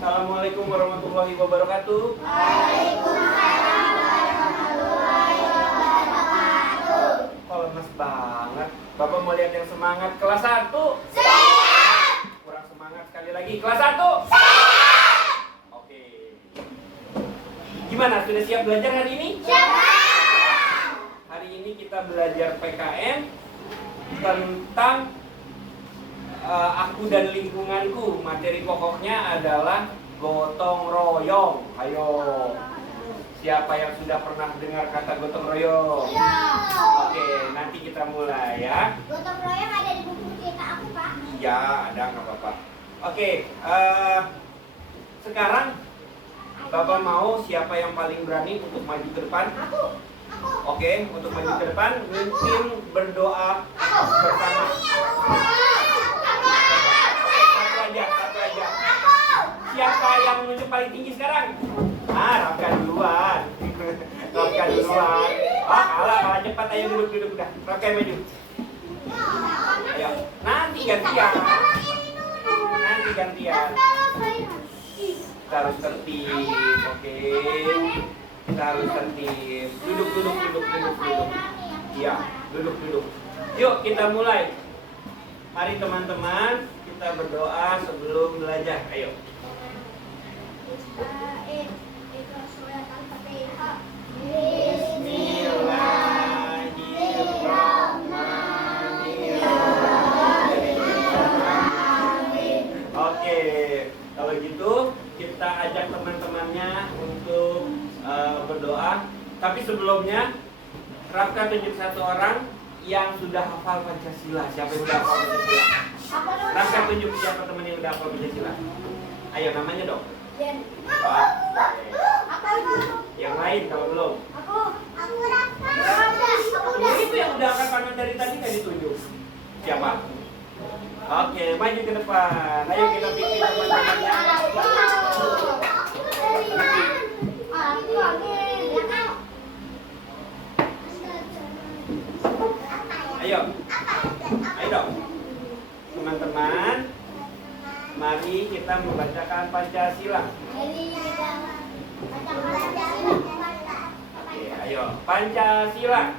Assalamualaikum warahmatullahi wabarakatuh. Waalaikumsalam warahmatullahi wabarakatuh. Kok lemes banget? Bapak mau lihat yang semangat. Kelas 1. Siap. Kurang semangat sekali lagi. Kelas 1. Siap. Oke. Gimana? Sudah siap belajar hari ini? Siap. Hari ini kita belajar PKN tentang aku dan lingkunganku. Materi pokoknya adalah gotong royong. Ayo. Siapa yang sudah pernah dengar kata gotong royong? Iya. Oke, nanti kita mulai ya. Gotong royong ada di buku cerita aku, Pak. Iya, ada, nggak apa-apa. Oke, sekarang Bapak mau siapa yang paling berani untuk maju ke depan? Aku. Oke, untuk maju ke depan, mungkin berdoa bersama. Satu aja. Siapa yang menunjuk paling tinggi sekarang? Rafka duluan. Rafka duluan. Kalah cepat, ayo duduk udah. Rafka yang maju. Ayo, nanti gantian. Kita harus tertib, oke? Kita harus tertib. Duduk. Iya, duduk. Yuk, kita mulai. Mari teman-teman, kita berdoa sebelum belajar. Ayo. Bismillahirrahmanirrahim. Oke, kalau gitu kita ajak teman-temannya untuk berdoa. Tapi sebelumnya, Rafka tunjuk satu orang yang sudah hafal Pancasila. Siapa yang sudah hafal Pancasila? Rafka tunjuk siapa teman yang sudah hafal Pancasila. Ayo, namanya dong. Yang lain kalau belum. Aku Rafa. Itu yang udah angkat tangan dari tadi nggak ditunjuk. Siapa? Oke, maju ke depan. Ayo kita pimpin teman-temannya. Ayo dong. Teman-teman, mari kita membacakan Pancasila. Oke, ayo. Pancasila.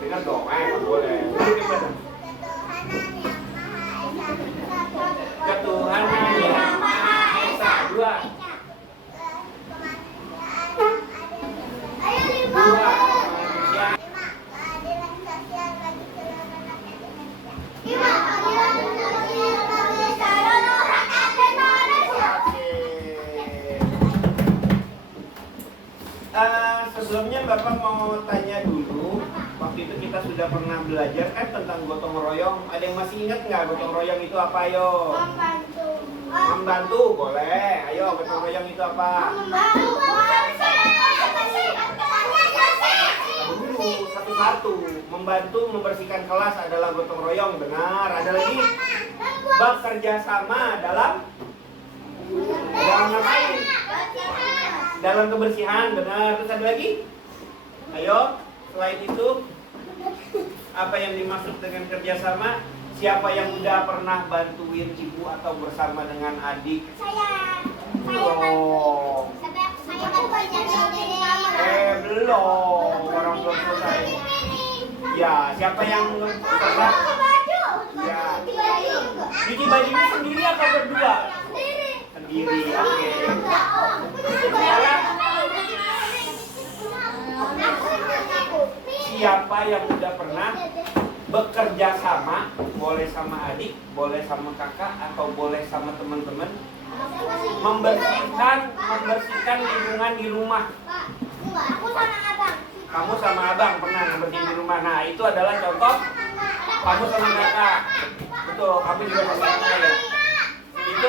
Dengar dong, boleh. Ketuhanan yang Maha Esa. 2. Sebelumnya Bapak mau tanya dulu. Waktu itu kita sudah pernah belajar kan tentang gotong royong. Ada yang masih ingat nggak gotong royong itu apa? Ayo. Membantu boleh. Ayo, gotong royong itu apa? Dulu satu-satu. Membantu membersihkan kelas adalah gotong royong, benar. Ada lagi? Bekerja sama dalam ngapain? Dalam kebersihan, benar. Terus ada lagi? Ayo, selain itu apa yang dimaksud dengan kerjasama? Siapa yang udah pernah bantuin ibu atau bersama dengan adik? Saya Belum. Belum. Orang belum selesai. Ya, siapa yang pernah? Ya. Cuci bajunya sendiri atau berdua? Sendiri, oke. Sekarang siapa yang udah pernah bekerja sama, boleh sama adik, boleh sama kakak, atau boleh sama teman-teman, membersihkan lingkungan di rumah? Kamu sama abang pernah membersihkan di rumah. Nah, itu adalah contoh kamu sama kakak. Betul, kamu juga sama kakak ya. Itu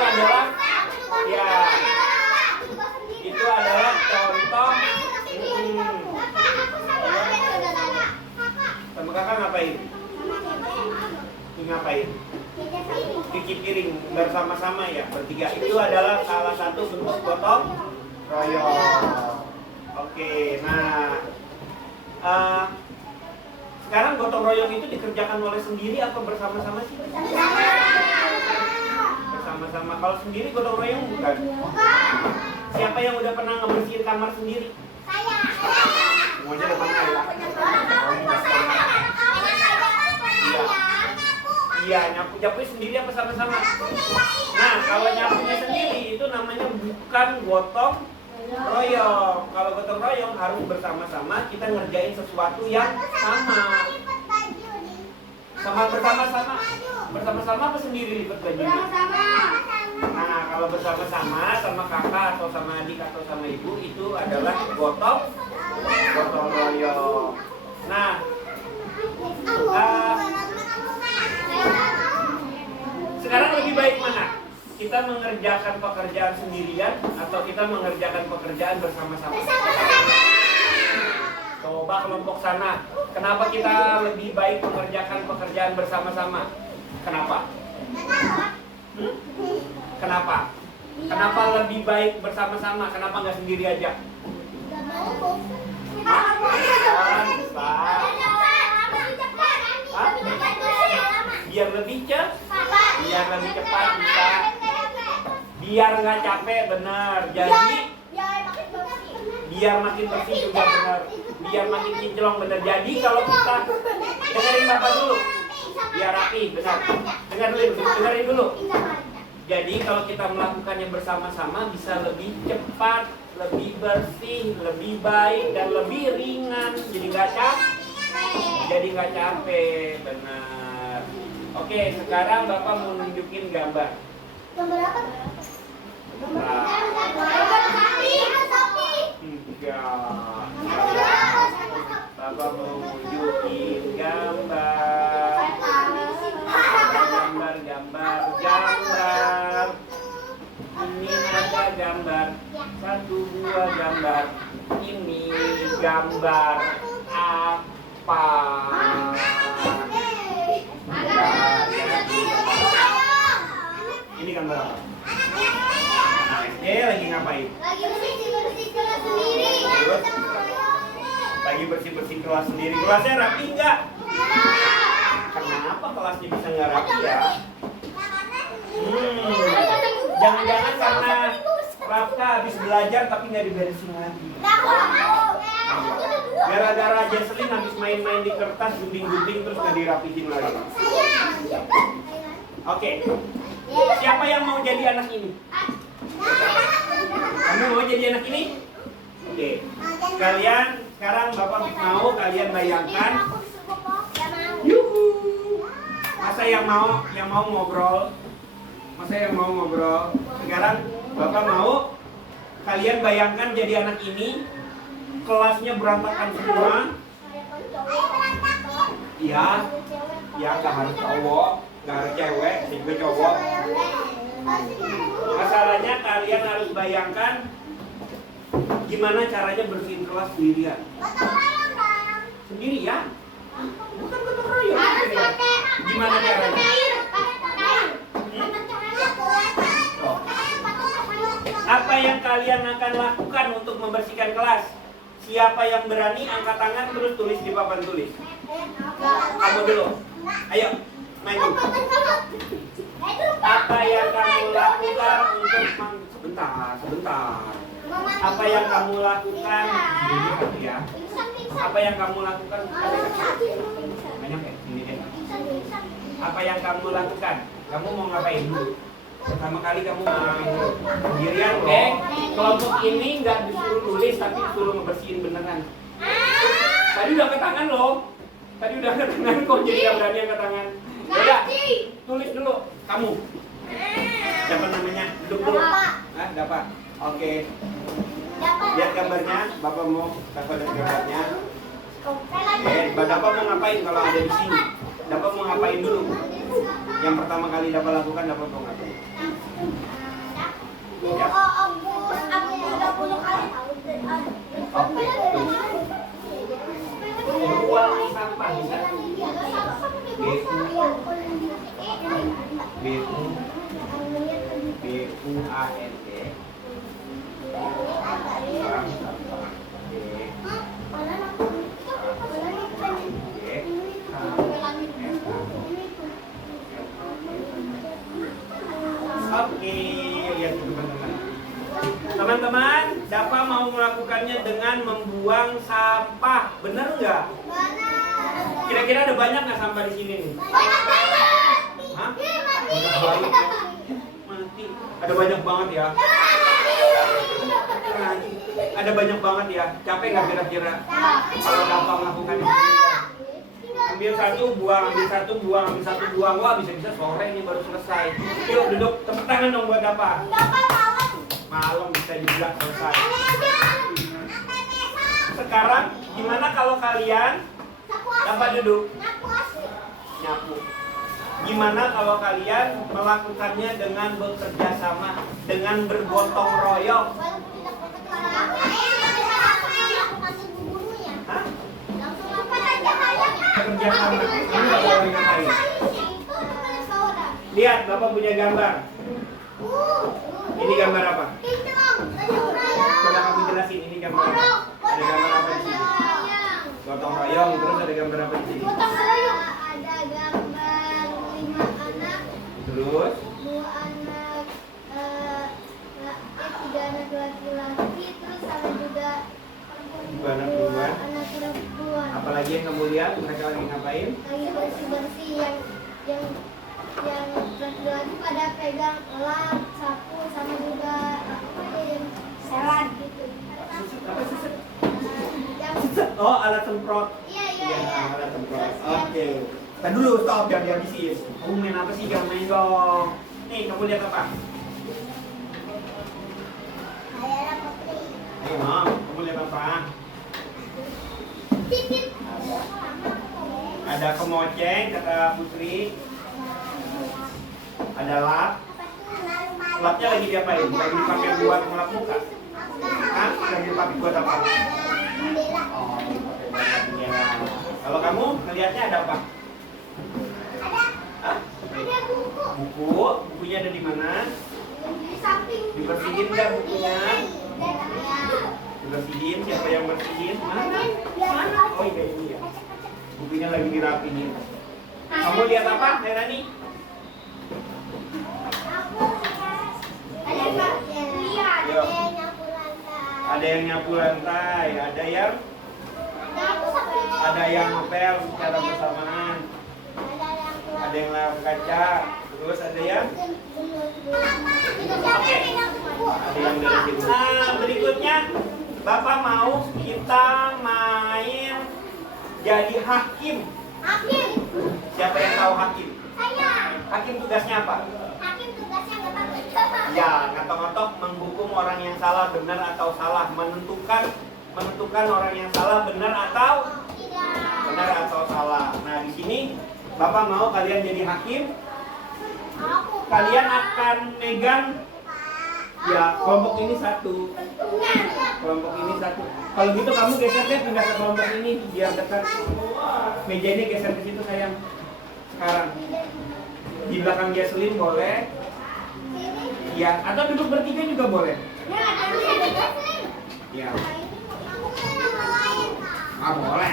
adalah contoh. Sama kakak ngapain? Ngapain? Cuci piring bersama-sama ya, bertiga. Itu adalah salah satu bentuk gotong royong. Oke, nah Sekarang gotong royong itu dikerjakan oleh sendiri atau bersama-sama sih? Bersama-sama. Kalau sendiri gotong royong bukan? Siapa yang udah pernah ngebersihin kamar sendiri? Semuanya udah pernah ya? Iya, nyapu sendiri apa sama-sama? Nah, kalau nyapunya sendiri itu namanya bukan gotong royong. Kalau gotong royong harus bersama-sama kita ngerjain sesuatu yang sama. Sama bersama-sama. Bersama-sama apa sendiri lipat bajunya? Nah, kalau bersama-sama sama kakak atau sama adik atau sama ibu itu adalah gotong royong. Nah, sekarang lebih baik mana? Kita mengerjakan pekerjaan sendirian atau kita mengerjakan pekerjaan bersama-sama? Coba kelompok sana. Kenapa kita lebih baik mengerjakan pekerjaan bersama-sama? Kenapa? Kenapa? Kenapa lebih baik bersama-sama? Kenapa nggak sendiri aja? Biar lebih cepat. Biar lebih cepat bisa. Biar nggak capek, benar. Jadi biar makin bersih juga benar. Biar makin kinclong, benar. Jadi kalau kita dengerin bapak dulu, biar rapi, benar. Dengerin dulu. Jadi kalau kita melakukannya bersama-sama bisa lebih cepat, lebih bersih, lebih baik dan lebih ringan. Jadi nggak capek, benar. Oke, sekarang bapak mau nunjukin gambar. Gambar apa? Nah, bapak mau nunjukin gambar. Gambar. Ini ada gambar. 1, 2 gambar. Ini gambar apa? Ini gambar apa? Lagi ngapain? Lagi bersih-bersih kelas sendiri. Lagi bersih-bersih kelas sendiri. Kelasnya rapi nggak? Kenapa kelasnya bisa nggak rapi ya? Jangan-jangan karena Rafka habis belajar tapi nggak diberesin lagi. Gara-gara Jesslyn habis main-main di kertas, gunting-gunting terus nggak dirapihin lagi. Oke. Siapa yang mau jadi anak ini? Kamu mau jadi anak ini? Oke. Kalian sekarang bapak mau kalian bayangkan. Yuhu. Masa yang mau ngobrol? Masa yang mau ngobrol? Sekarang bapak mau kalian bayangkan jadi anak ini, kelasnya berantakan semua. Iya, ya nggak harus cowok, nggak harus cewek, juga cowok. Masalahnya kalian harus bayangkan gimana caranya bersihin kelas sendirian. Sendirian? Bukan gotong royong. Gimana caranya? Apa yang kalian akan lakukan untuk membersihkan kelas? Siapa yang berani angkat tangan terus tulis di papan tulis? Kamu dulu. Ayo, main dulu. Apa yang kamu lakukan untuk sebentar. Apa yang kamu lakukan? Ya. Apa yang kamu lakukan? Banyak ya? Ini deh. Apa yang kamu lakukan? Kamu mau ngapain dulu? Pertama kali kamu sendirian, oke? Kelompok ini nggak disuruh tulis, tapi disuruh ngebersihin beneran. Tadi udah angkat tangan loh. Tadi udah angkat tangan kok, jadi nggak berani angkat tangan. Udah, tulis dulu. Kamu. Siapa namanya? Duduk dulu. Ah, dapat. Oke. Lihat gambarnya. Bapak mau dapat gambarnya. Bapak mau ngapain kalau ada di sini? Bapak mau ngapain dulu? Yang pertama kali dapat lakukan, dapat mau ngapain? Ya. Buang sampah bisa? B-U-A-N-G. Buang sampah. teman-teman, Dapa mau melakukannya dengan membuang sampah. Bener nggak? Kira-kira ada banyak nggak sampah di sini nih? Banyak banget. Hah? Iya, mati. Banyak banget. Mati. Ada banyak banget ya. Ada banyak banget ya. Capek nggak kira-kira? Kalau Dapa melakukan ini. Ambil satu, buang, ambil satu, buang, ambil satu, buang. Wah, bisa-bisa sore ini baru selesai. Yuk duduk, tepuk tangan dong buat Dapa. Malam bisa juga selesai. Sekarang gimana kalau kalian dapat duduk nyapu? Gimana kalau kalian melakukannya dengan bekerja sama, dengan bergotong royong? Hah? Bekerja sama. Kamu nggak boleh ngapain? Lihat, Bapak punya gambar. Ini gambar apa? Coba kamu jelasin ini gambar apa? Ada gambar apa di sini? Gotong royong. Terus ada gambar apa di sini? Ada gambar 5 anak, Terus 2 anak, 3 anak laki-laki, terus ada juga 2 anak duluan. anak perempuan. Apalagi yang kamu lihat mereka lagi ngapain? Lagi bersih-bersih yang laki-laki pada pegang lap, sapu, sama juga apa ya yang selat gitu. Suset apa suset? Yang Oh, alat semprot. iya iya Iya, iya. alat semprot. Terus yang- Oke. Tadi dulu stop, jangan dihabisin. Kamu main apa sih? Jangan main dong. Nih, kamu lihat apa? Ayah Putri. Ayo, Mam. Kamu lihat apa? Titit. Ada kemoceng, kata Putri. Ada lap. Lapnya lagi diapain? Lagi dipakai buat ngelap muka? Hah? Lagi dipakai buat apa? Bendera. Oh, dipakai buat bendera. Kalau kamu ngelihatnya ada apa? Ada Hah? ada buku Buku. Bukunya ada di mana? di samping. Dibersihin nggak bukunya? Ya. Dibersihin. Siapa yang bersihin? Mana? Mana? Oh iya ini ya. Bukunya lagi dirapihin. Kamu lihat apa, Herani? Ada Pak. Lihat. Yo. Ada yang nyapu lantai. Ada yang nyapu lantai, ada yang ngepel secara bersamaan, ada yang lap kaca, terus ada yang beresin. Nah, berikutnya Bapak mau kita main jadi hakim. Hakim. Siapa yang tahu hakim? Saya. Hakim tugasnya apa? Hakim tugasnya nggak Ya, ngotok-ngotok menghukum orang yang salah benar atau salah, menentukan orang yang salah benar atau salah. Nah, di sini Bapak mau kalian jadi hakim. Kalian akan megang ya kelompok ini satu. Kelompok ini satu. Kalau gitu kamu geser deh pindah ke kelompok ini biar dekat. Meja ini geser ke situ sayang. Sekarang di belakang Jesslyn boleh. Ya, atau duduk bertiga juga boleh. Ya. Ah, boleh.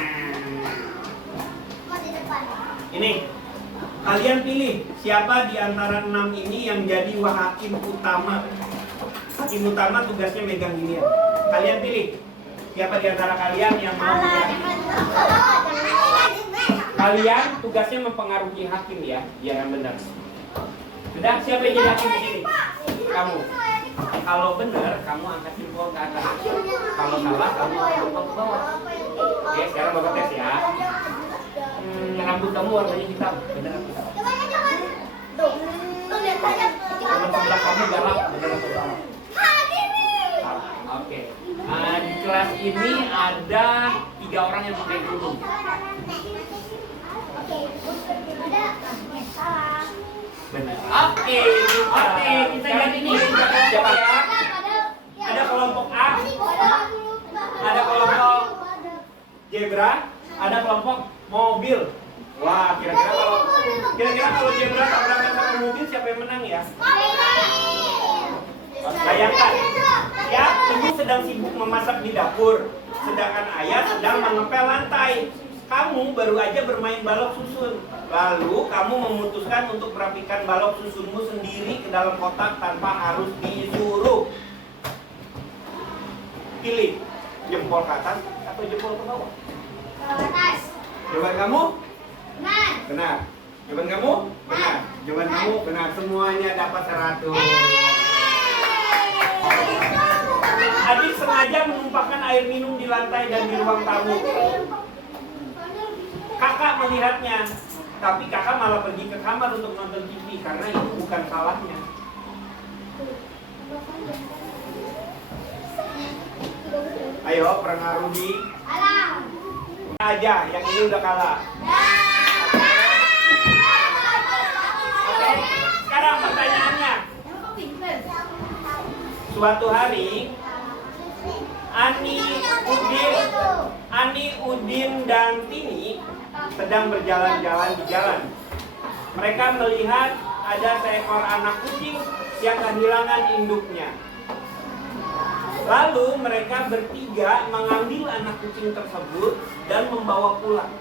Ini kalian pilih siapa di antara 6 ini yang jadi hakim utama. Hakim utama tugasnya megang ginian. Kalian pilih siapa di antara kalian yang mau menjadi kalian tugasnya mempengaruhi hakim ya, yang benar. Sudah, siapa yang jadi hakim di sini? Kamu. Kalau benar, kamu angkat jempol ke atas. Kalau salah, kamu angkat jempol ke bawah. Oke, sekarang Bapak tes ya. Rambut kamu warnanya hitam, benar atau salah? Teman sebelah kamu galak, benar atau salah? Salah. Oke. Di kelas ini ada 3 orang yang pakai kerudung. Benar. Oke, kita lihat ini. Siapa ya? Ada kelompok A, ada kelompok zebra, ada kelompok mobil. Wah, kira-kira kalau zebra tabrakan sama mobil siapa yang menang ya? Bayangkan, ya ibu sedang sibuk memasak di dapur, sedangkan ayah sedang mengepel lantai. Kamu baru aja bermain balok susun, lalu kamu memutuskan untuk merapikan balok susunmu sendiri ke dalam kotak tanpa harus disuruh. Pilih jempol ke atas atau jempol ke bawah. Ke atas. Jawaban kamu? Benar. Benar. Jawaban kamu? Benar. Jawaban kamu benar. Semuanya dapat 100. Adik sengaja menumpahkan air minum di lantai dan di ruang tamu. Kakak melihatnya, tapi kakak malah pergi ke kamar untuk nonton TV karena itu bukan salahnya. Ayo, Prangarudi. Alam. Aja, yang ini udah kalah. Oke, sekarang pertanyaannya. Suatu hari, Ani, Udin, dan Tini sedang berjalan-jalan di jalan. Mereka melihat ada seekor anak kucing yang kehilangan induknya. Lalu mereka bertiga mengambil anak kucing tersebut dan membawa pulang.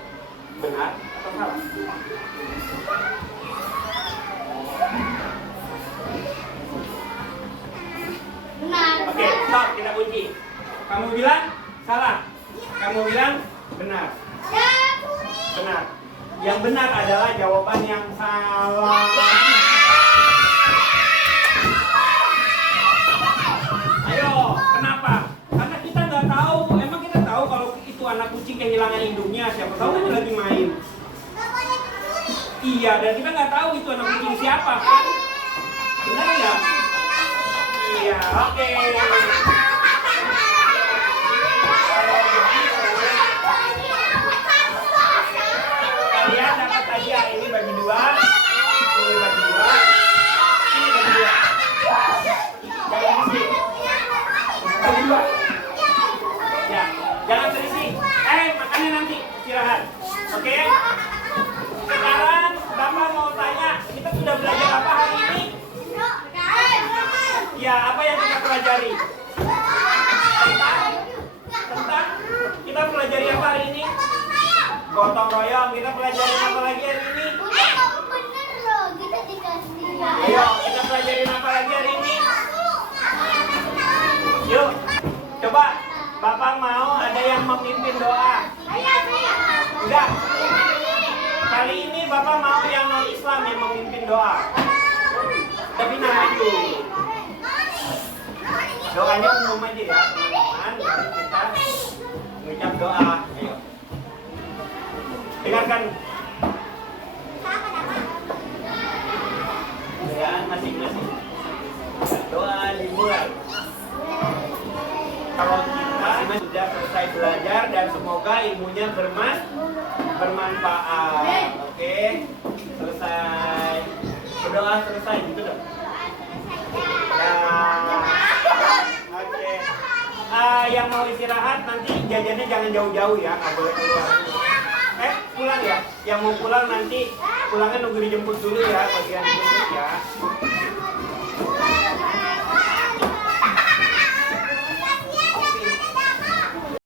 Benar atau salah? Benar. Oke, stop, kita kunci. Kamu bilang salah. Kamu bilang benar. Benar. Yang benar adalah jawaban yang salah. Ayo, kenapa? Karena kita nggak tahu. Emang kita tahu kalau itu anak kucing kehilangan induknya? Siapa tahu kan lagi main. Iya, dan kita nggak tahu itu anak kucing siapa kan? Benar nggak? Iya, oke. Kalian dapat hadiah ini bagi 2, ini bagi 2, ini bagi 2. Jangan berisik. Bagi 2. Ya, jangan berisik. Makannya nanti istirahat. Oke? Sekarang Bapak mau tanya, kita sudah belajar apa hari ini? Ya, apa yang kita pelajari? Tentang kita pelajari apa hari ini? Gotong royong. Kita pelajari apa lagi hari ini? Bener loh, kita dikasih. Ayo, kita pelajari apa lagi hari ini? Yuk, coba Bapak mau ada yang memimpin doa. Enggak. Kali ini Bapak mau yang non-Islam yang memimpin doa. Tapi maju. Doanya umum aja ya, teman-teman. Baru kita mengucap doa. Ayo. Dengarkan. Ya, masing-masing. Doa dimulai. Kalau kita sudah selesai belajar dan semoga ilmunya bermanfaat. Oke, selesai. Berdoa selesai gitu dong. Ya. Oke. Yang mau istirahat nanti jajannya jangan jauh-jauh ya, nggak boleh keluar. Pulang ya. Yang mau pulang nanti pulangnya nunggu dijemput dulu ya, bagian dijemput ya.